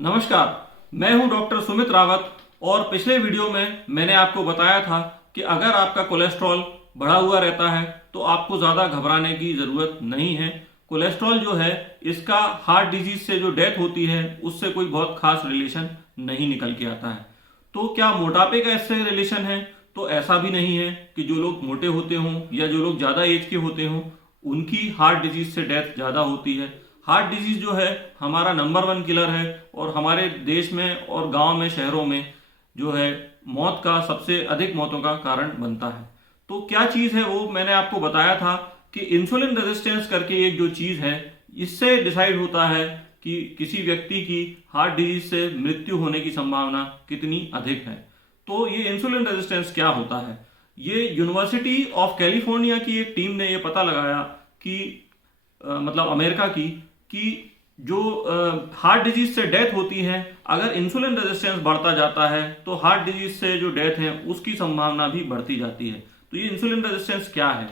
नमस्कार, मैं हूं डॉक्टर सुमित रावत और पिछले वीडियो में मैंने आपको बताया था कि अगर आपका कोलेस्ट्रॉल बढ़ा हुआ रहता है तो आपको ज़्यादा घबराने की ज़रूरत नहीं है। कोलेस्ट्रॉल जो है इसका हार्ट डिजीज से जो डेथ होती है उससे कोई बहुत खास रिलेशन नहीं निकल के आता है। तो क्या मोटापे का इससे रिलेशन है? तो ऐसा भी नहीं है कि जो लोग मोटे होते हों या जो लोग ज़्यादा एज के होते हों उनकी हार्ट डिजीज से डेथ ज़्यादा होती है। हार्ट डिजीज जो है हमारा नंबर 1 किलर है और हमारे देश में और गांव में शहरों में जो है मौत का सबसे अधिक मौतों का कारण बनता है। तो क्या चीज़ है वो मैंने आपको बताया था कि इंसुलिन रेजिस्टेंस करके एक जो चीज़ है इससे डिसाइड होता है कि किसी व्यक्ति की हार्ट डिजीज से मृत्यु होने की संभावना कितनी अधिक है। तो ये इंसुलिन रेजिस्टेंस क्या होता है? ये यूनिवर्सिटी ऑफ कैलिफोर्निया की एक टीम ने ये पता लगाया कि मतलब अमेरिका की कि जो हार्ट डिजीज से डेथ होती है, अगर इंसुलिन रेजिस्टेंस बढ़ता जाता है तो हार्ट डिजीज से जो डेथ है उसकी संभावना भी बढ़ती जाती है। तो ये इंसुलिन रेजिस्टेंस क्या है?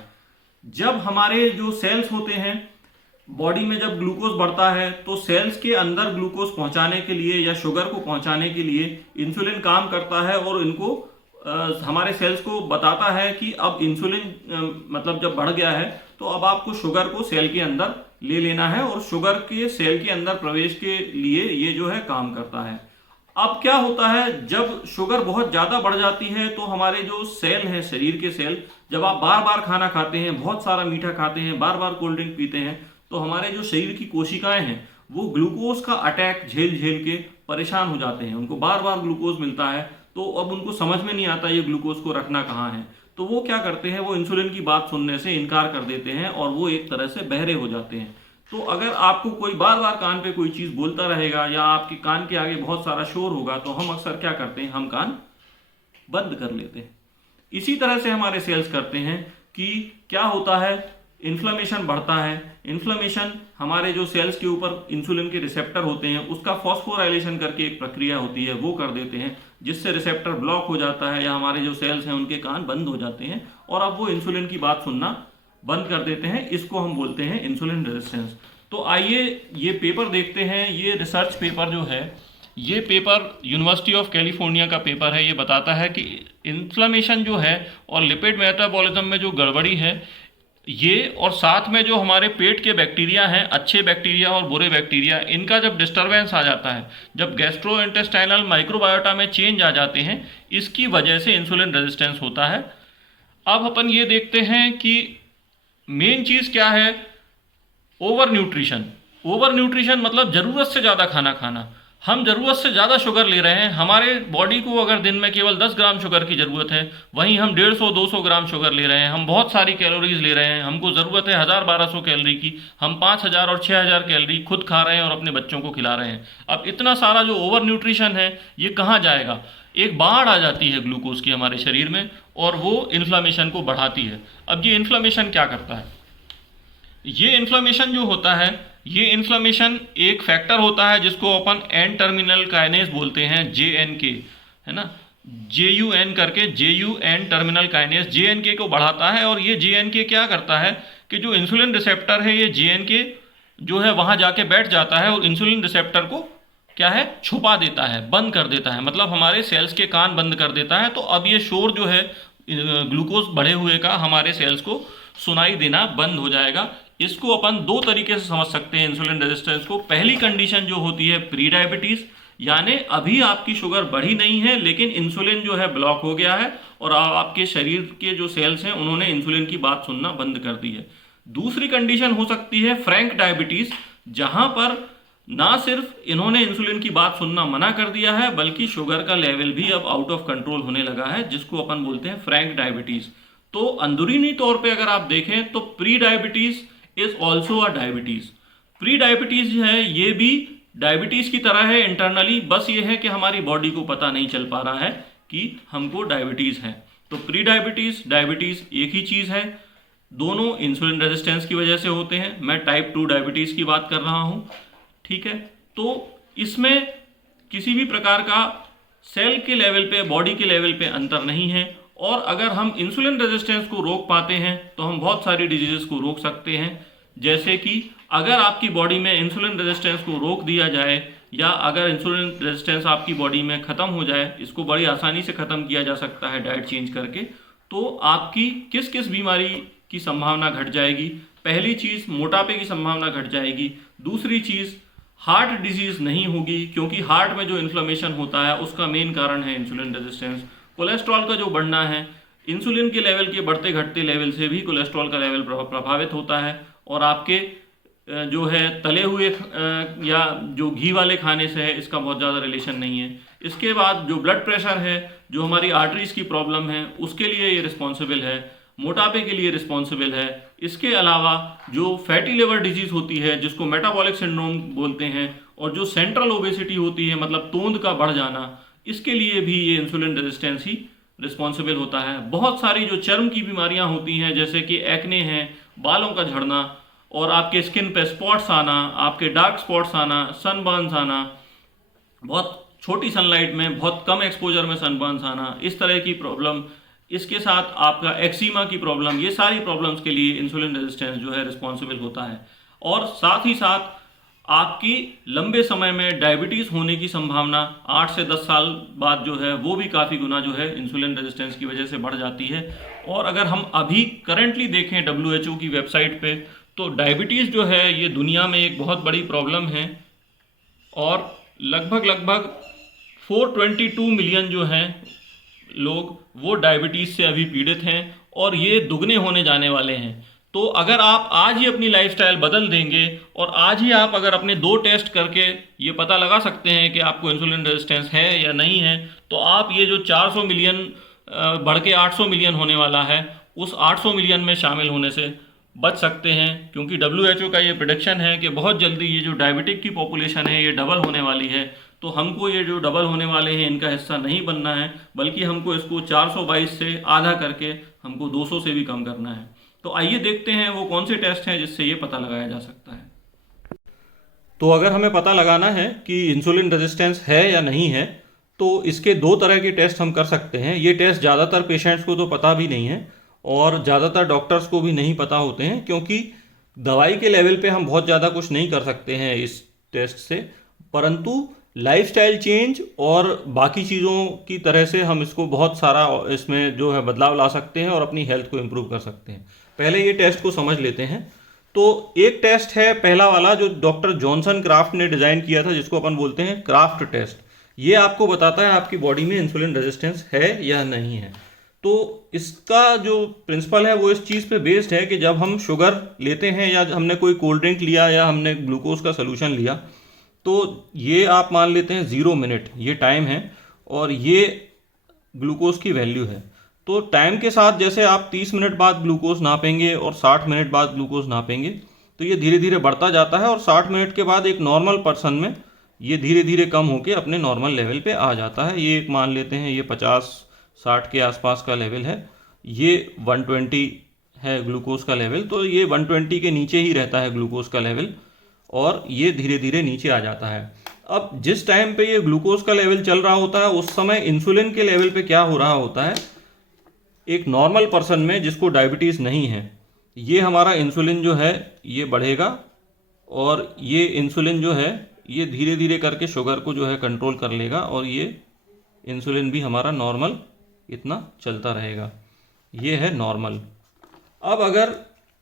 जब हमारे जो सेल्स होते हैं बॉडी में, जब ग्लूकोज बढ़ता है तो सेल्स के अंदर ग्लूकोज पहुंचाने के लिए या शुगर को पहुंचाने के लिए इंसुलिन काम करता है और इनको हमारे सेल्स को बताता है कि अब इंसुलिन मतलब जब बढ़ गया है तो अब आपको शुगर को सेल के अंदर ले लेना है और शुगर के सेल के अंदर प्रवेश के लिए ये जो है काम करता है। अब क्या होता है, जब शुगर बहुत ज़्यादा बढ़ जाती है तो हमारे जो सेल हैं, शरीर के सेल, जब आप बार बार खाना खाते हैं, बहुत सारा मीठा खाते हैं, बार बार कोल्ड ड्रिंक पीते हैं, तो हमारे जो शरीर की कोशिकाएं हैं वो ग्लूकोज का अटैक झेल झेल के परेशान हो जाते हैं। उनको बार बार ग्लूकोज मिलता है तो अब उनको समझ में नहीं आता ये ग्लूकोज को रखना कहाँ है। तो वो क्या करते हैं, वो इंसुलिन की बात सुनने से इनकार कर देते हैं और वो एक तरह से बहरे हो जाते हैं। तो अगर आपको कोई बार बार कान पे कोई चीज़ बोलता रहेगा या आपके कान के आगे बहुत सारा शोर होगा तो हम अक्सर क्या करते हैं, हम कान बंद कर लेते हैं। इसी तरह से हमारे सेल्स करते हैं कि क्या होता है, इन्फ्लेमेशन बढ़ता है। इन्फ्लेमेशन हमारे जो सेल्स के ऊपर इंसुलिन के रिसेप्टर होते हैं उसका फॉस्फोराइलेशन करके एक प्रक्रिया होती है, वो कर देते हैं, जिससे रिसेप्टर ब्लॉक हो जाता है या हमारे जो सेल्स हैं उनके कान बंद हो जाते हैं और अब वो इंसुलिन की बात सुनना बंद कर देते हैं। इसको हम बोलते हैं इंसुलिन रेजिस्टेंस। तो आइए ये पेपर देखते हैं। ये रिसर्च पेपर जो है, ये पेपर यूनिवर्सिटी ऑफ कैलिफोर्निया का पेपर है। ये बताता है कि इन्फ्लेमेशन जो है और लिपिड मेटाबॉलिज्म में जो गड़बड़ी है ये, और साथ में जो हमारे पेट के बैक्टीरिया हैं, अच्छे बैक्टीरिया और बुरे बैक्टीरिया, इनका जब डिस्टरबेंस आ जाता है, जब गैस्ट्रोइंटेस्टाइनल माइक्रोबायोटा में चेंज आ जाते हैं, इसकी वजह से इंसुलिन रेजिस्टेंस होता है। अब अपन ये देखते हैं कि मेन चीज़ क्या है, ओवर न्यूट्रिशन। ओवर न्यूट्रिशन मतलब ज़रूरत से ज़्यादा खाना खाना। हम ज़रूरत से ज़्यादा शुगर ले रहे हैं। हमारे बॉडी को अगर दिन में केवल 10 ग्राम शुगर की ज़रूरत है, वहीं हम 150-200 ग्राम शुगर ले रहे हैं। हम बहुत सारी कैलोरीज ले रहे हैं। हमको ज़रूरत है 1000-1200 कैलोरी की, हम 5000 और 6000 कैलोरी खुद खा रहे हैं और अपने बच्चों को खिला रहे हैं। अब इतना सारा जो ओवर न्यूट्रिशन है ये कहाँ जाएगा? एक बाढ़ आ जाती है ग्लूकोज की हमारे शरीर में और वो इन्फ्लेमेशन को बढ़ाती है। अब ये इन्फ्लेमेशन क्या करता है? ये इन्फ्लेमेशन जो होता है, ये इन्फ्लेमेशन एक फैक्टर होता है जिसको अपन एन टर्मिनल काइनेज बोलते हैं, JNK, है ना, JUN करके, JUN टर्मिनल काइनेज JNK को बढ़ाता है। और ये JNK क्या करता है कि जो इंसुलिन रिसेप्टर है ये JNK जो है वहाँ जाके बैठ जाता है और इंसुलिन रिसेप्टर को क्या है, छुपा देता है, बंद कर देता है, मतलब हमारे सेल्स के कान बंद कर देता है। तो अब ये शोर जो है ग्लूकोज बढ़े हुए का हमारे सेल्स को सुनाई देना बंद हो जाएगा। इसको अपन दो तरीके से समझ सकते हैं इंसुलिन रेजिस्टेंस को। पहली कंडीशन जो होती है प्री डायबिटीज़, यानी अभी आपकी शुगर बढ़ी नहीं है लेकिन इंसुलिन जो है ब्लॉक हो गया है और आपके शरीर के जो सेल्स हैं उन्होंने इंसुलिन की बात सुनना बंद कर दी है। दूसरी कंडीशन हो सकती है फ्रैंक डायबिटीज़, जहां पर ना सिर्फ इन्होंने इंसुलिन की बात सुनना मना कर दिया है बल्कि शुगर का लेवल भी अब आउट ऑफ कंट्रोल होने लगा है, जिसको अपन बोलते हैं फ्रैंक डायबिटीज़। तो अंदरूनी तौर पे अगर आप देखें तो pre diabetes is also a diabetes. Pre diabetes जो है ये भी डायबिटीज़ की तरह है इंटरनली, बस ये है कि हमारी बॉडी को पता नहीं चल पा रहा है कि हमको डायबिटीज़ है। तो प्री डायबिटीज़, डायबिटीज़ एक ही चीज़ है, दोनों इंसुलिन रेजिस्टेंस की वजह से होते हैं। मैं टाइप 2 डायबिटीज़ की बात कर रहा हूँ, ठीक है। तो इसमें किसी भी प्रकार का सेल के लेवल पे, बॉडी के लेवल पे अंतर नहीं है। और अगर हम इंसुलिन रेजिस्टेंस को रोक पाते हैं तो हम बहुत सारी डिजीज़ को रोक सकते हैं। जैसे कि अगर आपकी बॉडी में इंसुलिन रेजिस्टेंस को रोक दिया जाए या अगर इंसुलिन रेजिस्टेंस आपकी बॉडी में ख़त्म हो जाए, इसको बड़ी आसानी से ख़त्म किया जा सकता है डाइट चेंज करके, तो आपकी किस किस बीमारी की संभावना घट जाएगी। पहली चीज़, मोटापे की संभावना घट जाएगी। दूसरी चीज़, हार्ट डिजीज़ नहीं होगी, क्योंकि हार्ट में जो इन्फ्लेमेशन होता है उसका मेन कारण है इंसुलिन रेजिस्टेंस। कोलेस्ट्रॉल का जो बढ़ना है, इंसुलिन के लेवल के बढ़ते घटते लेवल से भी कोलेस्ट्रॉल का लेवल प्रभावित होता है, और आपके जो है तले हुए या जो घी वाले खाने से है, इसका बहुत ज़्यादा रिलेशन नहीं है। इसके बाद जो ब्लड प्रेशर है, जो हमारी आर्टरीज की प्रॉब्लम है, उसके लिए ये रिस्पॉन्सिबल है, मोटापे के लिए रिस्पॉन्सिबल है। इसके अलावा जो फैटी लिवर डिजीज़ होती है, जिसको मेटाबॉलिक सिंड्रोम बोलते हैं, और जो सेंट्रल ओबेसिटी होती है, मतलब तोंद का बढ़ जाना, इसके लिए भी ये इंसुलिन रेजिस्टेंस ही रिस्पॉन्सिबल होता है। बहुत सारी जो चर्म की बीमारियां होती हैं, जैसे कि एक्ने हैं, बालों का झड़ना, और आपके स्किन पे स्पॉट्स आना, आपके डार्क स्पॉट्स आना, सनबर्न्स आना, बहुत छोटी सनलाइट में बहुत कम एक्सपोजर में सनबर्न्स आना, इस तरह की प्रॉब्लम, इसके साथ आपका एक्सीमा की प्रॉब्लम, ये सारी प्रॉब्लम्स के लिए इंसुलिन रेजिस्टेंस जो है रिस्पॉन्सिबल होता है। और साथ ही साथ आपकी लंबे समय में डायबिटीज़ होने की संभावना 8 से 10 साल बाद जो है वो भी काफ़ी गुना जो है इंसुलिन रेजिस्टेंस की वजह से बढ़ जाती है। और अगर हम अभी करंटली देखें WHO की वेबसाइट पे, तो डायबिटीज़ जो है ये दुनिया में एक बहुत बड़ी प्रॉब्लम है, और लगभग 422 मिलियन जो हैं लोग वो डायबिटीज़ से अभी पीड़ित हैं, और ये दुगने होने जाने वाले हैं। तो अगर आप आज ही अपनी लाइफस्टाइल बदल देंगे, और आज ही आप अगर अपने 2 टेस्ट करके ये पता लगा सकते हैं कि आपको इंसुलिन रेजिस्टेंस है या नहीं है, तो आप ये जो 400 मिलियन बढ़ के 800 मिलियन होने वाला है, उस 800 मिलियन में शामिल होने से बच सकते हैं। क्योंकि WHO का ये प्रेडिक्शन है कि बहुत जल्दी ये जो डायबिटिक की पॉपुलेशन है ये डबल होने वाली है। तो हमको ये जो डबल होने वाले हैं इनका हिस्सा नहीं बनना है, बल्कि हमको इसको 422 से आधा करके हमको 200 से भी कम करना है। तो आइए देखते हैं वो कौन से टेस्ट हैं जिससे ये पता लगाया जा सकता है। तो अगर हमें पता लगाना है कि इंसुलिन रेजिस्टेंस है या नहीं है, तो इसके 2 तरह के टेस्ट हम कर सकते हैं। ये टेस्ट ज़्यादातर पेशेंट्स को तो पता भी नहीं है, और ज़्यादातर डॉक्टर्स को भी नहीं पता होते हैं, क्योंकि दवाई के लेवल पे हम बहुत ज़्यादा कुछ नहीं कर सकते हैं इस टेस्ट से, परंतु लाइफस्टाइल चेंज और बाकी चीज़ों की तरह से हम इसको बहुत सारा इसमें जो है बदलाव ला सकते हैं और अपनी हेल्थ को इम्प्रूव कर सकते हैं। पहले ये टेस्ट को समझ लेते हैं। तो एक टेस्ट है पहला वाला, जो डॉक्टर जॉनसन क्राफ्ट ने डिज़ाइन किया था, जिसको अपन बोलते हैं क्राफ्ट टेस्ट। ये आपको बताता है आपकी बॉडी में इंसुलिन रेजिस्टेंस है या नहीं है। तो इसका जो प्रिंसिपल है वो इस चीज़ पे बेस्ड है कि जब हम शुगर लेते हैं, या हमने कोई कोल्ड ड्रिंक लिया, या हमने ग्लूकोज का सोल्यूशन लिया, तो ये आप मान लेते हैं 0 मिनट ये टाइम है, और ये ग्लूकोज की वैल्यू है। तो टाइम के साथ जैसे आप 30 मिनट बाद ग्लूकोज नापेंगे और 60 मिनट बाद ग्लूकोज नापेंगे, तो ये धीरे धीरे बढ़ता जाता है, और 60 मिनट के बाद एक नॉर्मल पर्सन में ये धीरे धीरे कम होकर अपने नॉर्मल लेवल पे आ जाता है। ये एक मान लेते हैं ये 50-60 के आसपास का लेवल है, ये 120 है ग्लूकोज का लेवल, तो ये 120 के नीचे ही रहता है ग्लूकोज का लेवल, और ये धीरे धीरे नीचे आ जाता है। अब जिस टाइम पे ये ग्लूकोज का लेवल चल रहा होता है, उस समय इंसुलिन के लेवल पे क्या हो रहा होता है, एक नॉर्मल पर्सन में जिसको डायबिटीज़ नहीं है, ये हमारा इंसुलिन जो है ये बढ़ेगा, और ये इंसुलिन जो है ये धीरे धीरे करके शुगर को जो है कंट्रोल कर लेगा, और ये इंसुलिन भी हमारा नॉर्मल इतना चलता रहेगा। ये है नॉर्मल। अब अगर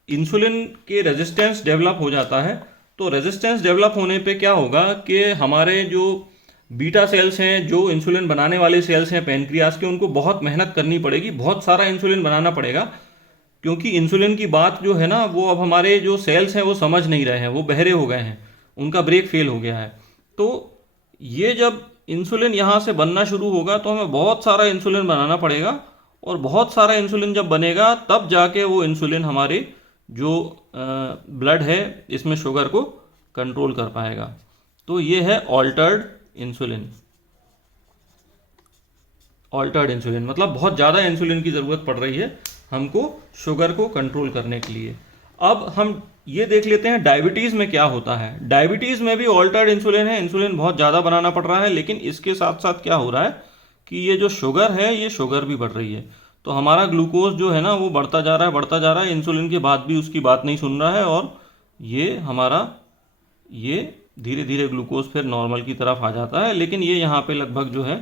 इंसुलिन के रेजिस्टेंस डेवलप हो जाता है, तो रेजिस्टेंस डेवलप होने पे क्या होगा कि हमारे जो बीटा सेल्स हैं, जो इंसुलिन बनाने वाले सेल्स हैं पैनक्रियास के, उनको बहुत मेहनत करनी पड़ेगी, बहुत सारा इंसुलिन बनाना पड़ेगा, क्योंकि इंसुलिन की बात जो है ना, वो अब हमारे जो सेल्स हैं वो समझ नहीं रहे हैं, वो बहरे हो गए हैं, उनका ब्रेक फेल हो गया है। तो ये जब इंसुलिन यहाँ से बनना शुरू होगा, तो हमें बहुत सारा इंसुलिन बनाना पड़ेगा, और बहुत सारा इंसुलिन जब बनेगा तब जाके वो इंसुलिन हमारे जो ब्लड है इसमें शुगर को कंट्रोल कर पाएगा। तो ये है ऑल्टर्ड इंसुलिन। ऑल्टर्ड इंसुलिन मतलब बहुत ज़्यादा इंसुलिन की ज़रूरत पड़ रही है हमको शुगर को कंट्रोल करने के लिए। अब हम ये देख लेते हैं डायबिटीज़ में क्या होता है। डायबिटीज़ में भी ऑल्टर्ड इंसुलिन है, इंसुलिन बहुत ज़्यादा बनाना पड़ रहा है, लेकिन इसके साथ साथ क्या हो रहा है कि ये जो शुगर है ये शुगर भी बढ़ रही है। तो हमारा ग्लूकोज जो है ना वो बढ़ता जा रहा है, इंसुलिन के बाद भी उसकी बात नहीं सुन रहा है, और ये हमारा ये धीरे धीरे ग्लूकोज फिर नॉर्मल की तरफ आ जाता है, लेकिन ये यहाँ पे लगभग जो है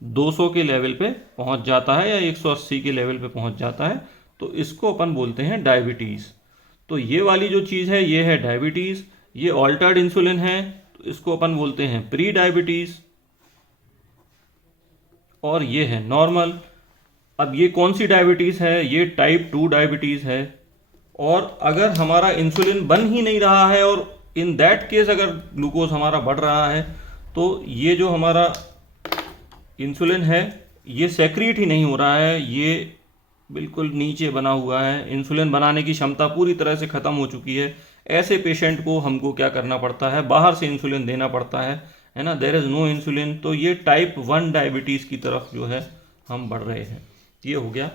200 के लेवल पे पहुँच जाता है या 180 के लेवल पे पहुँच जाता है, तो इसको अपन बोलते हैं डायबिटीज़। तो ये वाली जो चीज़ है ये है डायबिटीज़। ये ऑल्टर्ड इंसुलिन है, तो इसको अपन बोलते हैं प्री डायबिटीज़, और ये है नॉर्मल। अब ये कौन सी डायबिटीज़ है? ये टाइप 2 डायबिटीज़ है। और अगर हमारा इंसुलिन बन ही नहीं रहा है और इन दैट केस अगर ग्लूकोज हमारा बढ़ रहा है, तो ये जो हमारा इंसुलिन है ये सेक्रीट ही नहीं हो रहा है, ये बिल्कुल नीचे बना हुआ है, इंसुलिन बनाने की क्षमता पूरी तरह से ख़त्म हो चुकी है। ऐसे पेशेंट को हमको क्या करना पड़ता है? बाहर से इंसुलिन देना पड़ता है ना। There is no insulin. तो ये टाइप 1 डायबिटीज़ की तरफ जो है हम बढ़ रहे हैं। ये हो गया।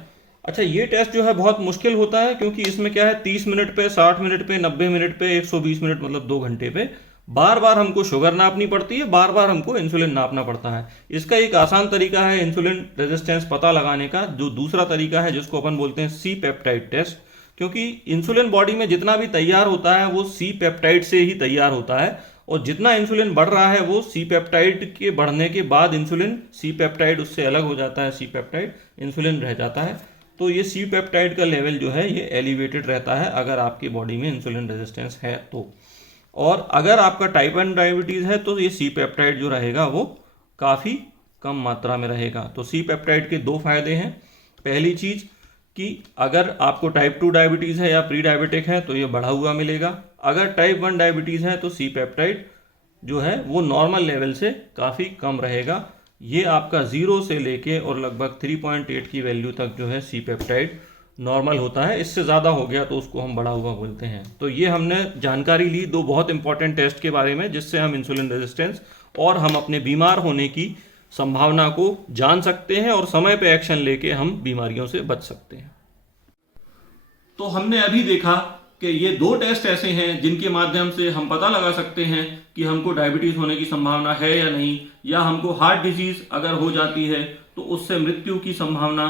अच्छा, ये टेस्ट जो है बहुत मुश्किल होता है, क्योंकि इसमें क्या है 30 मिनट पे, 60 मिनट पे, 90 मिनट पे, 120 मिनट मतलब 2 घंटे पे बार बार हमको शुगर नापनी पड़ती है, बार बार हमको इंसुलिन नापना पड़ता है। इसका एक आसान तरीका है इंसुलिन रेजिस्टेंस पता लगाने का, जो दूसरा तरीका है जिसको अपन बोलते हैं सी पेप्टाइड टेस्ट। क्योंकि इंसुलिन बॉडी में जितना भी तैयार होता है वो सी पेप्टाइड से ही तैयार होता है, और जितना इंसुलिन बढ़ रहा है वो सी पेप्टाइड के बढ़ने के बाद इंसुलिन, सी पेप्टाइड उससे अलग हो जाता है, सी पेप्टाइड इंसुलिन रह जाता है। तो ये सी पेप्टाइड का लेवल जो है ये एलिवेटेड रहता है अगर आपकी बॉडी में इंसुलिन रेजिस्टेंस है तो। और अगर आपका टाइप 1 डायबिटीज़ है तो ये सी पेप्टाइड जो रहेगा वो काफ़ी कम मात्रा में रहेगा। तो सी पेप्टाइड के 2 फायदे हैं। पहली चीज़ कि अगर आपको टाइप 2 डायबिटीज़ है या प्री डायबिटिक है तो ये बढ़ा हुआ मिलेगा। अगर टाइप 1 डायबिटीज़ है तो सी पेप्टाइड जो है वो नॉर्मल लेवल से काफ़ी कम रहेगा। ये आपका 0 से लेके और लगभग 3.8 की वैल्यू तक जो है सी पेप्टाइड नॉर्मल होता है। इससे ज़्यादा हो गया तो उसको हम बढ़ा हुआ बोलते हैं। तो ये हमने जानकारी ली 2 बहुत इंपॉर्टेंट टेस्ट के बारे में, जिससे हम इंसुलिन रेजिस्टेंस और हम अपने बीमार होने की संभावना को जान सकते हैं और समय पे एक्शन लेके हम बीमारियों से बच सकते हैं। तो हमने अभी देखा कि ये 2 टेस्ट ऐसे हैं जिनके माध्यम से हम पता लगा सकते हैं कि हमको डायबिटीज़ होने की संभावना है या नहीं, या हमको हार्ट डिजीज़ अगर हो जाती है तो उससे मृत्यु की संभावना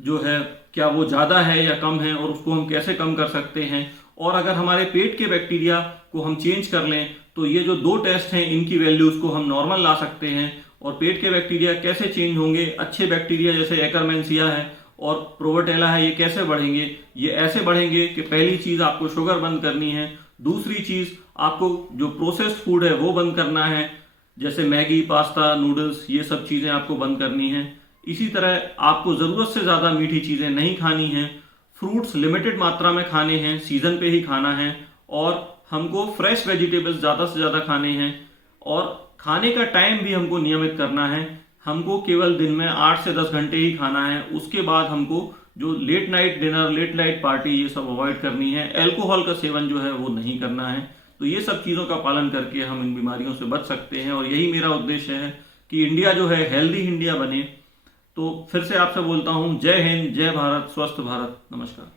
जो है क्या वो ज़्यादा है या कम है, और उसको हम कैसे कम कर सकते हैं। और अगर हमारे पेट के बैक्टीरिया को हम चेंज कर लें तो ये जो 2 टेस्ट हैं इनकी वैल्यूज़ को हम नॉर्मल ला सकते हैं। और पेट के बैक्टीरिया कैसे चेंज होंगे, अच्छे बैक्टीरिया जैसे एकरमेंसिया है और प्रोवोटेला है, ये कैसे बढ़ेंगे? ये ऐसे बढ़ेंगे कि पहली चीज़ आपको शुगर बंद करनी है, दूसरी चीज़ आपको जो प्रोसेस्ड फूड है वो बंद करना है, जैसे मैगी, पास्ता, नूडल्स, ये सब चीज़ें आपको बंद करनी है। इसी तरह आपको ज़रूरत से ज़्यादा मीठी चीज़ें नहीं खानी हैं, फ्रूट्स लिमिटेड मात्रा में खाने हैं, सीज़न पे ही खाना है, और हमको फ्रेश वेजिटेबल्स ज़्यादा से ज़्यादा खाने हैं, और खाने का टाइम भी हमको नियमित करना है। हमको केवल दिन में 8 से 10 घंटे ही खाना है। उसके बाद हमको जो late night dinner, late night party, ये सब अवॉइड करनी है। अल्कोहल का सेवन जो है वो नहीं करना है। तो ये सब चीज़ों का पालन करके हम इन बीमारियों से बच सकते हैं, और यही मेरा उद्देश्य है कि इंडिया जो है हेल्दी इंडिया बने। तो फिर से आपसे बोलता हूँ, जय हिंद, जय भारत, स्वस्थ भारत, नमस्कार।